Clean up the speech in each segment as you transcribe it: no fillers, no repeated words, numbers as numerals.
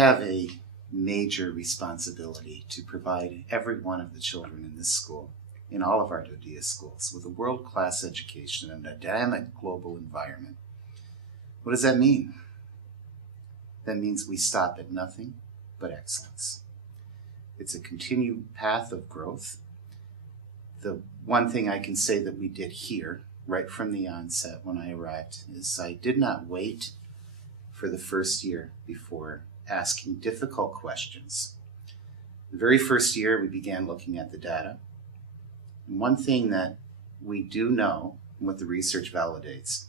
have a major responsibility to provide every one of the children in this school, in all of our DoDDS schools, with a world-class education and a dynamic global environment. What does that mean? That means we stop at nothing but excellence. It's a continued path of growth. The one thing I can say that we did here, right from the onset when I arrived, is I did not wait for the first year before asking difficult questions. The very first year, we began looking at the data. And one thing that we do know, and what the research validates,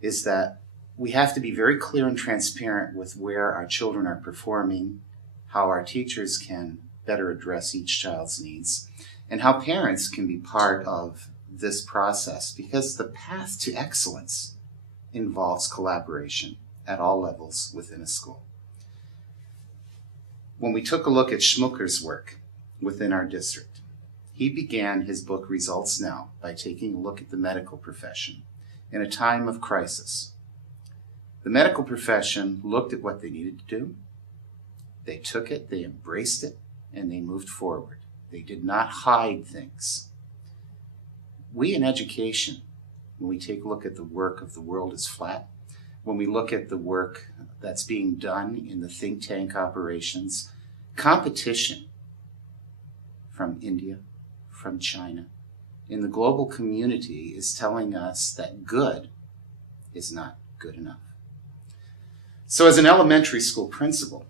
is that we have to be very clear and transparent with where our children are performing, how our teachers can better address each child's needs, and how parents can be part of this process, because the path to excellence involves collaboration at all levels within a school. When we took a look at Schmucker's work within our district, he began his book Results Now by taking a look at the medical profession in a time of crisis. The medical profession looked at what they needed to do. They took it, they embraced it, and they moved forward. They did not hide things. We in education, when we take a look at the work of The World is Flat, when we look at the work that's being done in the think tank operations, competition from India, from China, in the global community is telling us that good is not good enough. So as an elementary school principal,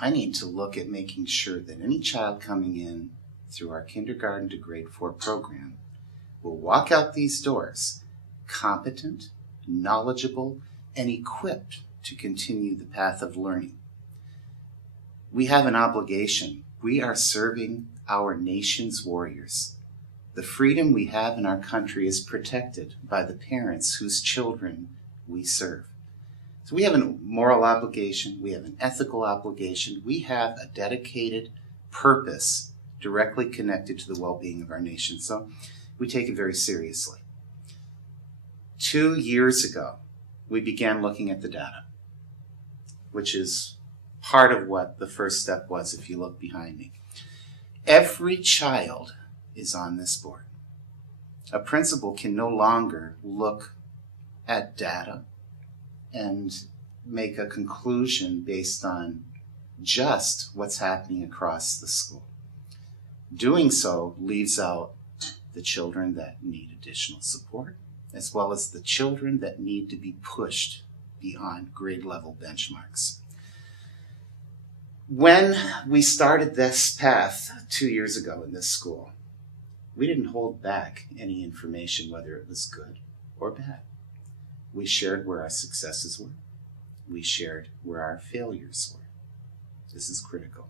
I need to look at making sure that any child coming in through our kindergarten to grade 4 program will walk out these doors competent, knowledgeable, and equipped to continue the path of learning. We have an obligation. We are serving our nation's warriors. The freedom we have in our country is protected by the parents whose children we serve. So we have a moral obligation, we have an ethical obligation, we have a dedicated purpose directly connected to the well-being of our nation. So we take it very seriously. 2 years ago, we began looking at the data, which is part of what the first step was if you look behind me. Every child is on this board. A principal can no longer look at data and make a conclusion based on just what's happening across the school. Doing so leaves out the children that need additional support, as well as the children that need to be pushed beyond grade level benchmarks. When we started this path 2 years ago in this school, we didn't hold back any information, whether it was good or bad. We shared where our successes were. We shared where our failures were. This is critical.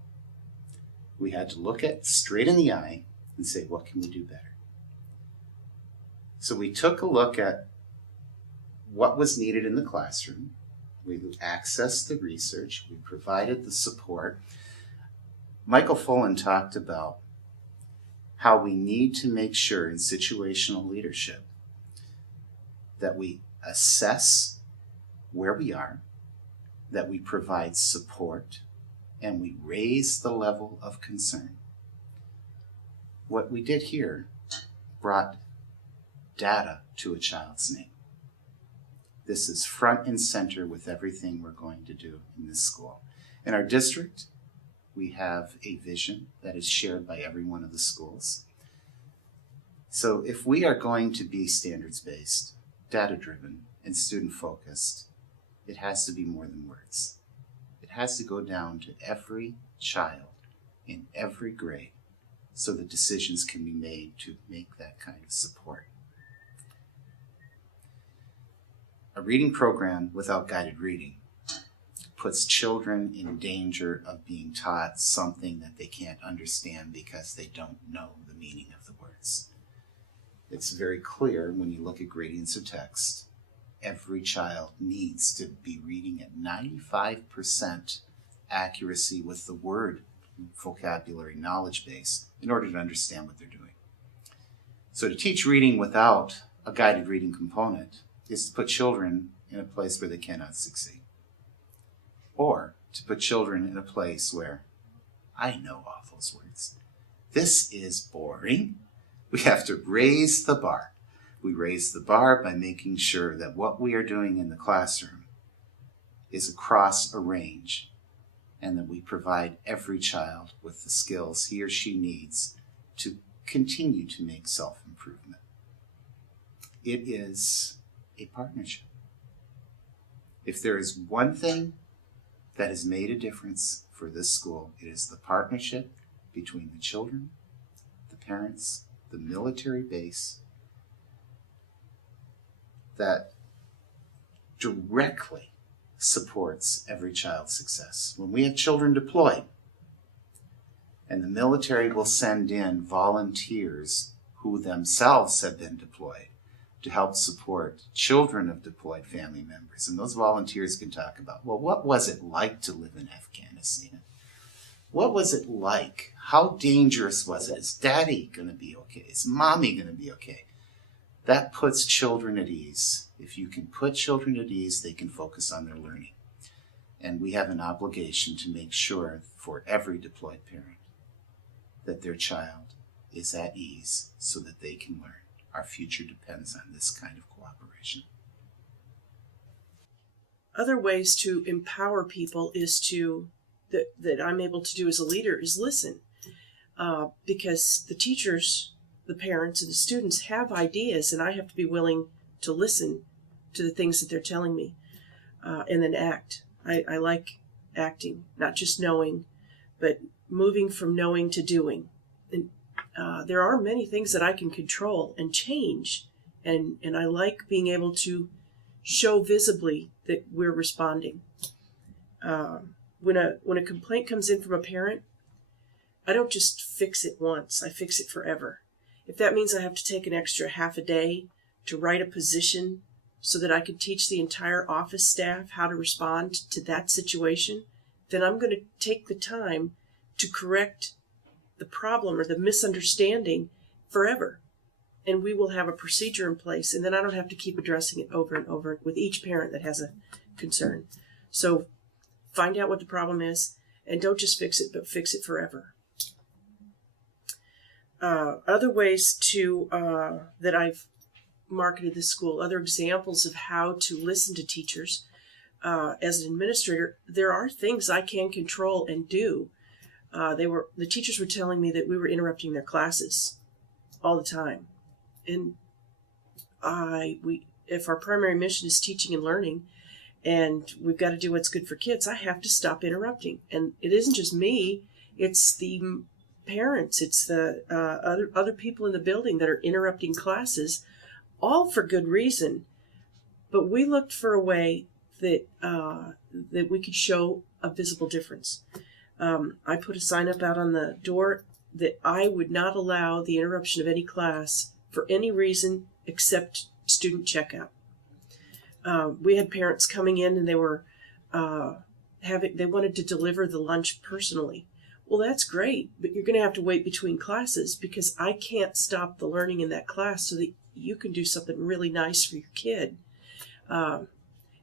We had to look it straight in the eye and say, what can we do better? So we took a look at what was needed in the classroom. We accessed the research. We provided the support. Michael Fullen talked about how we need to make sure in situational leadership that we assess where we are, that we provide support, and we raise the level of concern. What we did here brought data to a child's name. This is front and center with everything we're going to do in this school. In our district, we have a vision that is shared by every one of the schools. So if we are going to be standards-based, data-driven, and student-focused, it has to be more than words. It has to go down to every child in every grade so that decisions can be made to make that kind of support. A reading program without guided reading puts children in danger of being taught something that they can't understand because they don't know the meaning of the words. It's very clear when you look at gradients of text, every child needs to be reading at 95% accuracy with the word vocabulary knowledge base in order to understand what they're doing. So to teach reading without a guided reading component is to put children in a place where they cannot succeed. Or to put children in a place where, I know all those words, this is boring. We have to raise the bar. We raise the bar by making sure that what we are doing in the classroom is across a range, and that we provide every child with the skills he or she needs to continue to make self-improvement. It is a partnership. If there is one thing that has made a difference for this school, it is the partnership between the children, the parents, the military base, that directly supports every child's success. When we have children deployed, and the military will send in volunteers who themselves have been deployed to help support children of deployed family members. And those volunteers can talk about, well, what was it like to live in Afghanistan? What was it like? How dangerous was it? Is daddy going to be okay? Is mommy going to be okay? That puts children at ease. If you can put children at ease, they can focus on their learning. And we have an obligation to make sure for every deployed parent that their child is at ease so that they can learn. Our future depends on this kind of cooperation. Other ways to empower people is that I'm able to do as a leader is listen. Because the teachers, the parents, and the students have ideas, and I have to be willing to listen to the things that they're telling me, and then act. I like acting, not just knowing, but moving from knowing to doing. And there are many things that I can control and change, and I like being able to show visibly that we're responding. When a complaint comes in from a parent, I don't just fix it once, I fix it forever. If that means I have to take an extra half a day to write a position so that I can teach the entire office staff how to respond to that situation, then I'm going to take the time to correct the problem or the misunderstanding forever. And we will have a procedure in place, and then I don't have to keep addressing it over and over with each parent that has a concern. So find out what the problem is, and don't just fix it, but fix it forever. Other ways that I've marketed this school, other examples of how to listen to teachers. As an administrator, there are things I can control and do. The teachers were telling me that we were interrupting their classes all the time. And if our primary mission is teaching and learning, and we've got to do what's good for kids, I have to stop interrupting. And it isn't just me, it's the parents, it's the other people in the building that are interrupting classes, all for good reason. But we looked for a way that we could show a visible difference. I put a sign up out on the door that I would not allow the interruption of any class for any reason except student checkout. We had parents coming in and they were they wanted to deliver the lunch personally. Well, that's great, but you're going to have to wait between classes because I can't stop the learning in that class so that you can do something really nice for your kid. And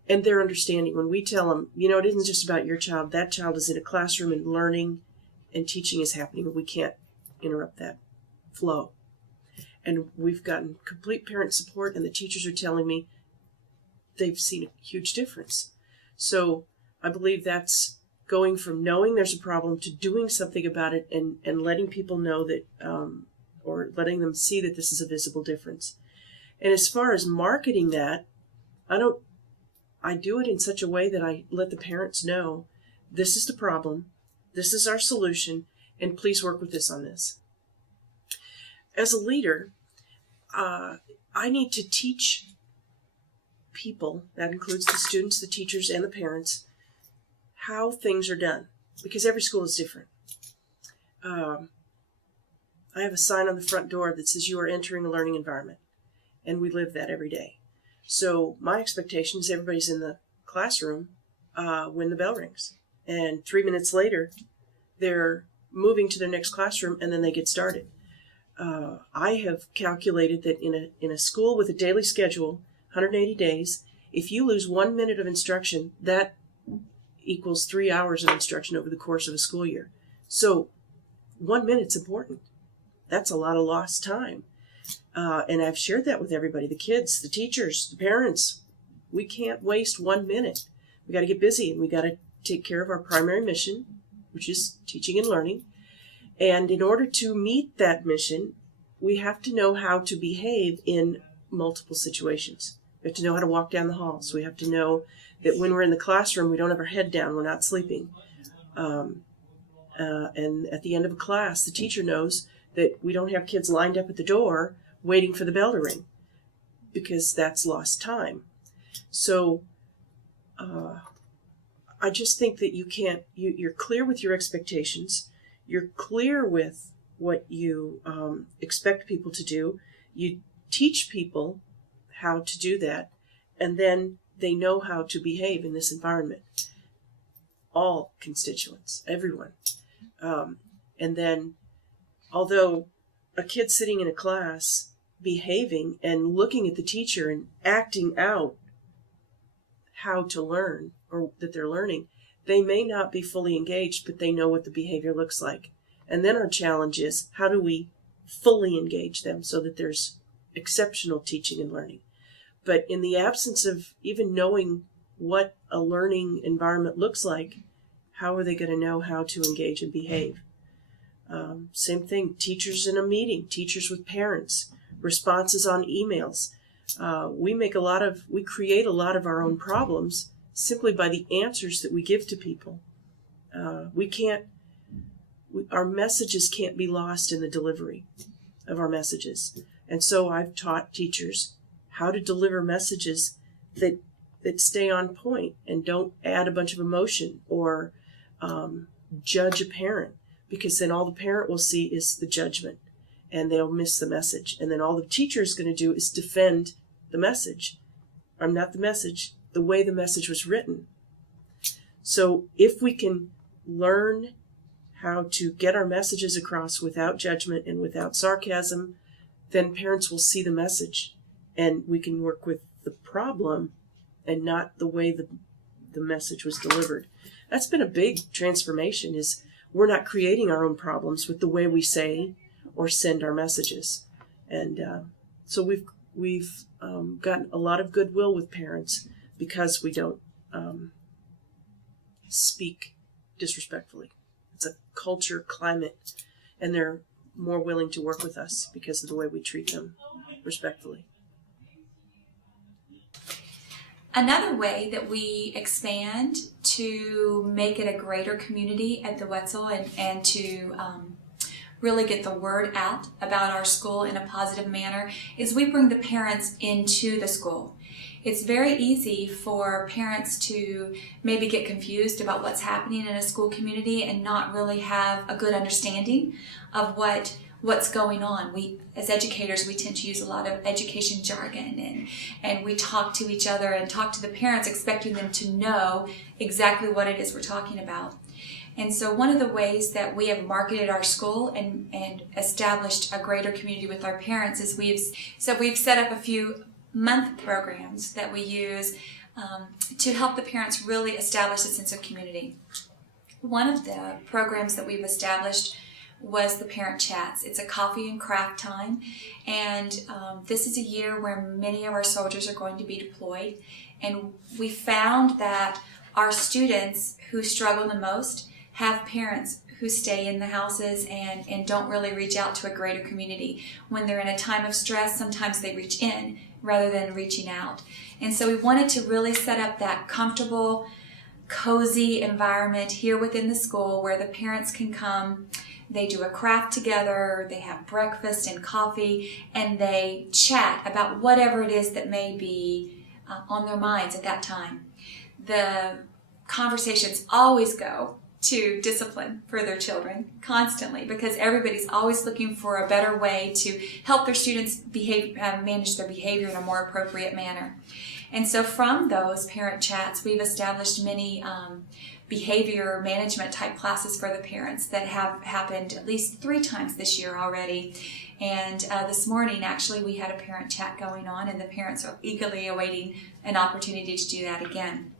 they're understanding when we tell them, it isn't just about your child. That child is in a classroom and learning and teaching is happening, and we can't interrupt that flow. And we've gotten complete parent support, and the teachers are telling me they've seen a huge difference. So I believe that's going from knowing there's a problem to doing something about it and letting people know that, or letting them see that this is a visible difference. And as far as marketing that, I do it in such a way that I let the parents know this is the problem, this is our solution, and please work with us on this. As a leader, I need to teach people, that includes the students, the teachers, and the parents, how things are done, because every school is different. I have a sign on the front door that says you are entering a learning environment, and we live that every day. So my expectation is everybody's in the classroom when the bell rings, and 3 minutes later, they're moving to their next classroom, and then they get started. I have calculated that in a school with a daily schedule, 180 days, if you lose 1 minute of instruction, that equals 3 hours of instruction over the course of a school year. So 1 minute's important. That's a lot of lost time. And I've shared that with everybody, the kids, the teachers, the parents. We can't waste 1 minute. We got to get busy, and we got to take care of our primary mission, which is teaching and learning. And in order to meet that mission, we have to know how to behave in multiple situations. We have to know how to walk down the halls. We have to know that when we're in the classroom, we don't have our head down, we're not sleeping. And at the end of a class, the teacher knows that we don't have kids lined up at the door waiting for the bell to ring, because that's lost time. So I just think that you're clear with your expectations. You're clear with what you expect people to do. You teach people how to do that, and then they know how to behave in this environment. All constituents, everyone. And then, although a kid sitting in a class behaving and looking at the teacher and acting out how to learn, or that they're learning, they may not be fully engaged, but they know what the behavior looks like. And then our challenge is, how do we fully engage them so that there's exceptional teaching and learning? But in the absence of even knowing what a learning environment looks like, how are they going to know how to engage and behave? Same thing, teachers in a meeting, teachers with parents, responses on emails. We create a lot of our own problems simply by the answers that we give to people. Our messages can't be lost in the delivery of our messages. And so I've taught teachers how to deliver messages that stay on point and don't add a bunch of emotion or judge a parent, because then all the parent will see is the judgment and they'll miss the message. And then all the teacher is going to do is defend the message. Or not the message, the way the message was written. So if we can learn how to get our messages across without judgment and without sarcasm, then parents will see the message, and we can work with the problem and not the way the message was delivered. That's been a big transformation, is we're not creating our own problems with the way we say or send our messages. And so we've gotten a lot of goodwill with parents because we don't speak disrespectfully. It's a culture, climate, and they're more willing to work with us because of the way we treat them respectfully. Another way that we expand to make it a greater community at the Wetzel and to really get the word out about our school in a positive manner is we bring the parents into the school. It's very easy for parents to maybe get confused about what's happening in a school community and not really have a good understanding of what's going on. We, as educators, we tend to use a lot of education jargon and we talk to each other and talk to the parents expecting them to know exactly what it is we're talking about. And so one of the ways that we have marketed our school and established a greater community with our parents is we've set up a few month programs that we use to help the parents really establish a sense of community. One of the programs that we've established was the Parent Chats. It's a coffee and craft time, and this is a year where many of our soldiers are going to be deployed, and we found that our students who struggle the most have parents who stay in the houses and don't really reach out to a greater community. When they're in a time of stress, sometimes they reach in rather than reaching out. And so we wanted to really set up that comfortable, cozy environment here within the school where the parents can come. They do a craft together, they have breakfast and coffee, and they chat about whatever it is that may be on their minds at that time. The conversations always go to discipline for their children constantly, because everybody's always looking for a better way to help their students manage their behavior in a more appropriate manner. And so from those parent chats, we've established many behavior management type classes for the parents that have happened at least 3 times this year already. And this morning, actually, we had a parent chat going on, and the parents are eagerly awaiting an opportunity to do that again.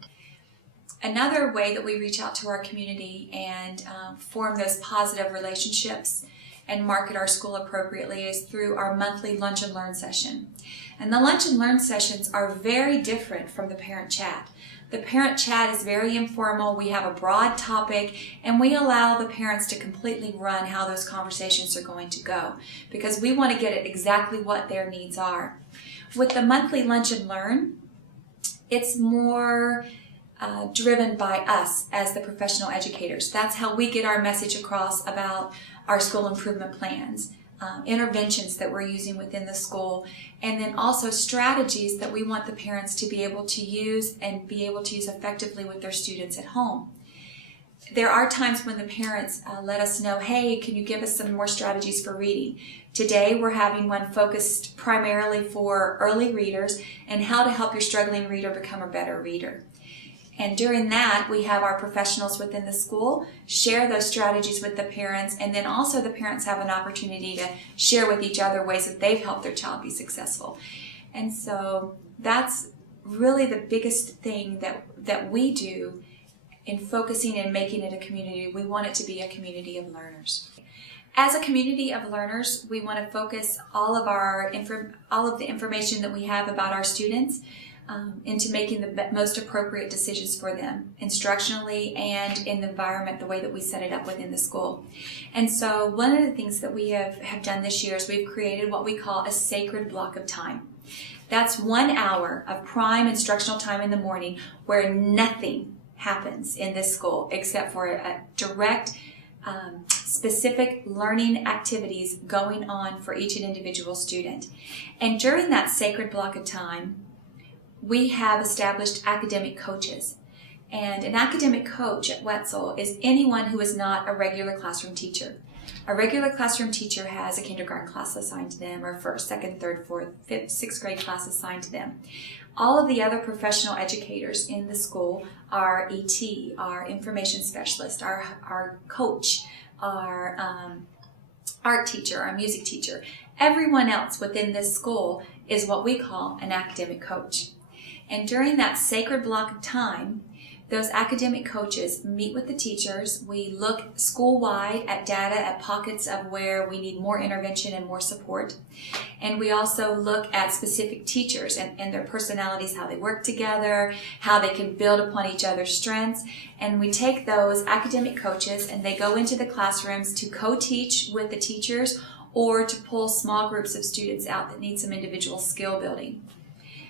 Another way that we reach out to our community and form those positive relationships and market our school appropriately is through our monthly Lunch and Learn session. And the Lunch and Learn sessions are very different from the parent chat. The parent chat is very informal. We have a broad topic, and we allow the parents to completely run how those conversations are going to go, because we want to get at exactly what their needs are. With the monthly Lunch and Learn, it's more driven by us as the professional educators. That's how we get our message across about our school improvement plans, interventions that we're using within the school, and then also strategies that we want the parents to be able to use and be able to use effectively with their students at home. There are times when the parents let us know, hey, can you give us some more strategies for reading? Today we're having one focused primarily for early readers and how to help your struggling reader become a better reader. And during that, we have our professionals within the school share those strategies with the parents, and then also the parents have an opportunity to share with each other ways that they've helped their child be successful. And so that's really the biggest thing that we do in focusing and making it a community. We want it to be a community of learners. As a community of learners, we want to focus all of the information that we have about our students into making the most appropriate decisions for them, instructionally and in the environment, the way that we set it up within the school. And so one of the things that we have done this year is we've created what we call a sacred block of time. That's 1 hour of prime instructional time in the morning where nothing happens in this school except for a direct, specific learning activities going on for each and individual student. And during that sacred block of time, we have established academic coaches. And an academic coach at Wetzel is anyone who is not a regular classroom teacher. A regular classroom teacher has a kindergarten class assigned to them, or first, second, third, fourth, fifth, sixth grade class assigned to them. All of the other professional educators in the school, our ET, our information specialist, our coach, our art teacher, our music teacher, everyone else within this school is what we call an academic coach. And during that sacred block of time, those academic coaches meet with the teachers. We look school-wide at data, at pockets of where we need more intervention and more support. And we also look at specific teachers and their personalities, how they work together, how they can build upon each other's strengths. And we take those academic coaches and they go into the classrooms to co-teach with the teachers or to pull small groups of students out that need some individual skill building.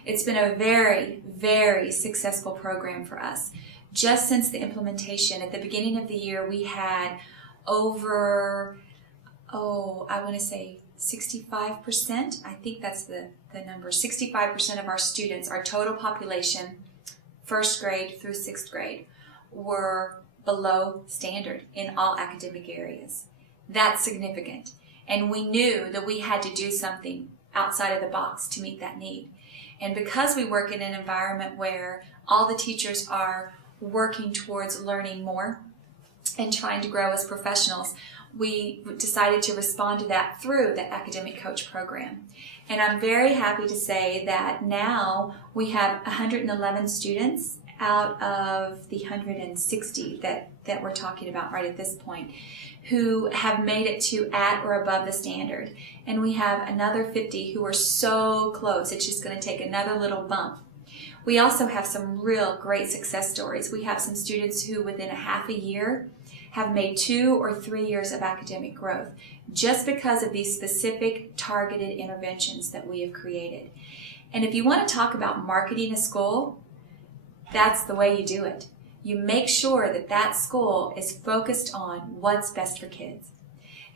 It's been a very, very successful program for us. Just since the implementation, at the beginning of the year, we had over, I want to say 65%. I think that's the number. 65% of our students, our total population, first grade through sixth grade, were below standard in all academic areas. That's significant. And we knew that we had to do something outside of the box to meet that need. And because we work in an environment where all the teachers are working towards learning more and trying to grow as professionals, we decided to respond to that through the academic coach program. And I'm very happy to say that now we have 111 students out of the 160 that we're talking about right at this point who have made it to at or above the standard. And we have another 50 who are so close, it's just going to take another little bump. We also have some real great success stories. We have some students who within a half a year have made 2 or 3 years of academic growth just because of these specific targeted interventions that we have created. And if you want to talk about marketing a school, that's the way you do it. You make sure that that school is focused on what's best for kids.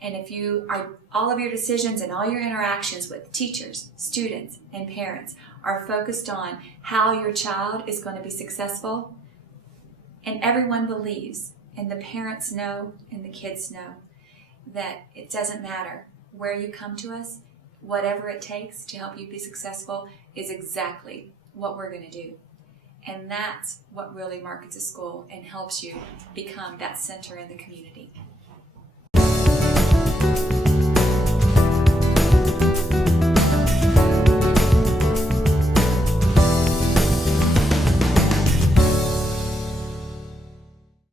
And if you are, all of your decisions and all your interactions with teachers, students, and parents are focused on how your child is going to be successful, and everyone believes, and the parents know, and the kids know, that it doesn't matter where you come to us, whatever it takes to help you be successful is exactly what we're going to do. And that's what really markets a school and helps you become that center in the community.